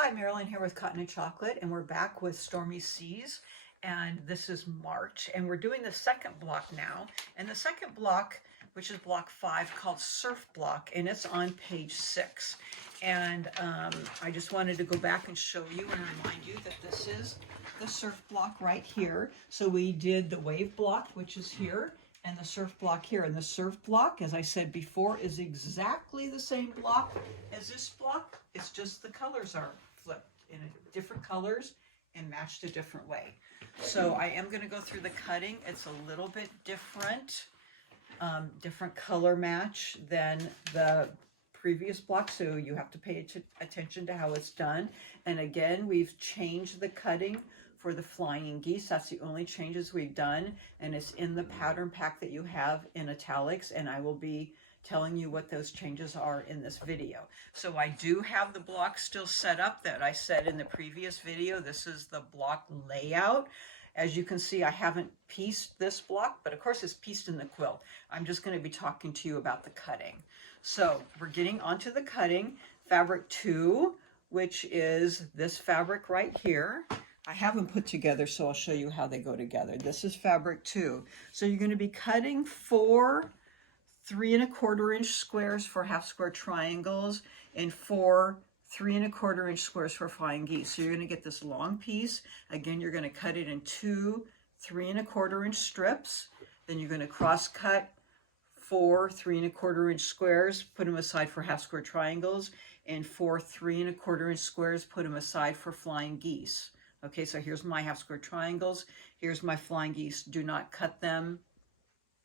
Hi, Marilyn here with Cotton and Chocolate, and we're back with Stormy Seas, and this is March, and we're doing the second block now, and the second block, which is block 5, called Surf Block, and it's on page 6. And I just wanted to go back and show you and remind you that this is the surf block right here. So we did the wave block, which is here, and the surf block here. And the surf block, as I said before, is exactly the same block as this block. It's just the colors are flipped in different colors and matched a different way. So I am going to go through the cutting. It's a little bit different, different color match than the previous block, so you have to pay attention to how it's done. And again, we've changed the cutting for the flying geese. That's the only changes we've done, and it's in the pattern pack that you have in italics, and I will be telling you what those changes are in this video. So I do have the block still set up that I said in the previous video. This is the block layout. As you can see, I haven't pieced this block, but of course it's pieced in the quilt. I'm just going to be talking to you about the cutting. So we're getting onto the cutting. Fabric 2, which is this fabric right here. I have them put together, so I'll show you how they go together. This is fabric 2. So you're going to be cutting 4 3 1/4 inch squares for half square triangles and 4 3 1/4 inch squares for flying geese. So you're going to get this long piece. Again, you're going to cut it in 2 3 1/4 inch strips. Then you're going to cross cut 4 3 1/4 inch squares, put them aside for half square triangles, and 4 3 1/4 inch squares, put them aside for flying geese. Okay, so here's my half square triangles. Here's my flying geese. Do not cut them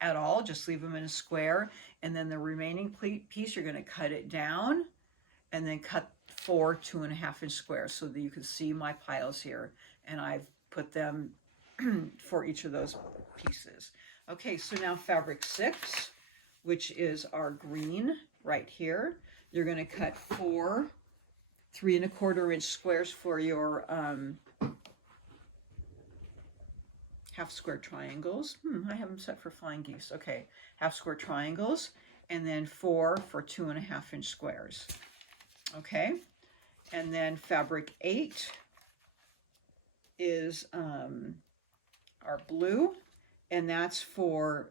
at all, just leave them in a square. And then the remaining piece, you're going to cut it down and then cut 4 2 1/2 inch squares so that you can see my piles here. And I've put them for each of those pieces. Okay, so now fabric 6, which is our green right here. You're going to cut 4 3 1/4 inch squares for your half square triangles. I have them set for flying geese. Okay, half square triangles, and then 4 for 2 1/2 inch squares. Okay, and then fabric 8 is our blue, and that's for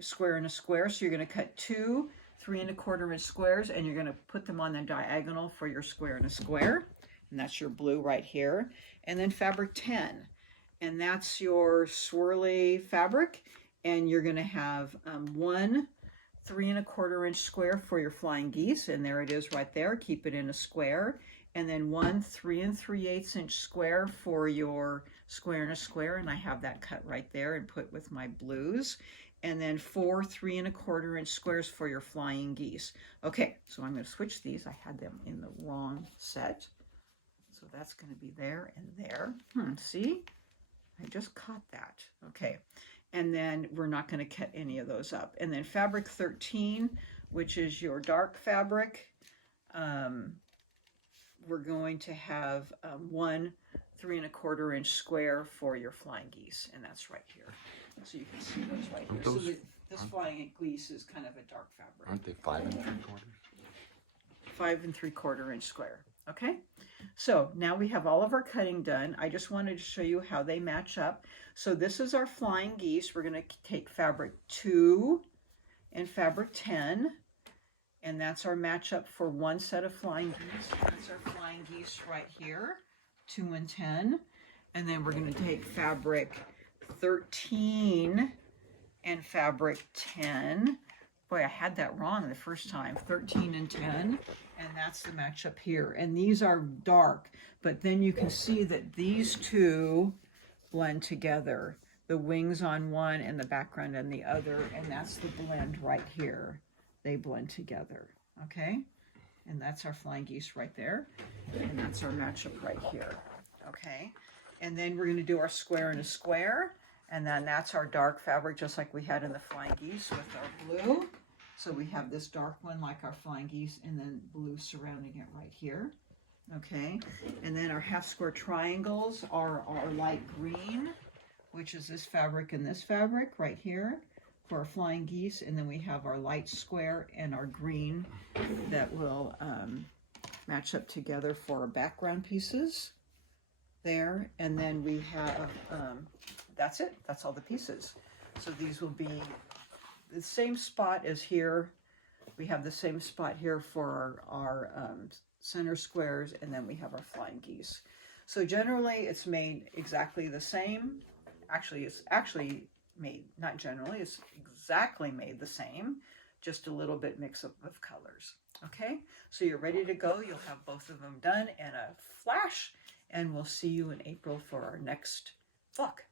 square and a square. So you're going to cut 2 3 1/4 inch squares, and you're going to put them on the diagonal for your square and a square, and that's your blue right here. And then fabric 10, and that's your swirly fabric, and you're going to have 1 3 1/4 inch square for your flying geese, and there it is right there. Keep it in a square. And then 1 3 3/8 inch square for your square and a square, and I have that cut right there and put with my blues. And then 4 3 1/4 inch squares for your flying geese. Okay, so I'm going to switch these. I had them in the wrong set. So that's going to be there and there. See? I just caught that. Okay, and then we're not going to cut any of those up. And then fabric 13, which is your dark fabric, we're going to have 1 3 1/4 inch square for your flying geese, and that's right here. So you can see those right here. So this flying geese is kind of a dark fabric. Aren't they 5 3/4? 5 3/4 inch square. Okay, so now we have all of our cutting done. I just wanted to show you how they match up. So this is our flying geese. We're going to take fabric 2 and fabric 10, and that's our matchup for one set of flying geese. That's our flying geese right here, 2 and 10. And then we're going to take fabric 13 and fabric 10. Boy, I had that wrong the first time. 13 and 10, and that's the matchup here. And these are dark, but then you can see that these two blend together. The wings on one and the background on the other, and that's the blend right here. They blend together, okay? And that's our flying geese right there, and that's our matchup right here, okay? And then we're going to do our square and a square. And then that's our dark fabric, just like we had in the flying geese with our blue. So we have this dark one like our flying geese, and then blue surrounding it right here. Okay, and then our half square triangles are our light green, which is this fabric and this fabric right here for our flying geese. And then we have our light square and our green that will match up together for our background pieces there. And then we have, that's it. That's all the pieces. So these will be the same spot as here. We have the same spot here for our center squares, and then we have our flying geese. So generally it's made exactly the same. Actually, it's actually made, not generally, it's exactly made the same, just a little bit mix up of colors. Okay, so you're ready to go. You'll have both of them done in a flash, and we'll see you in April for our next book.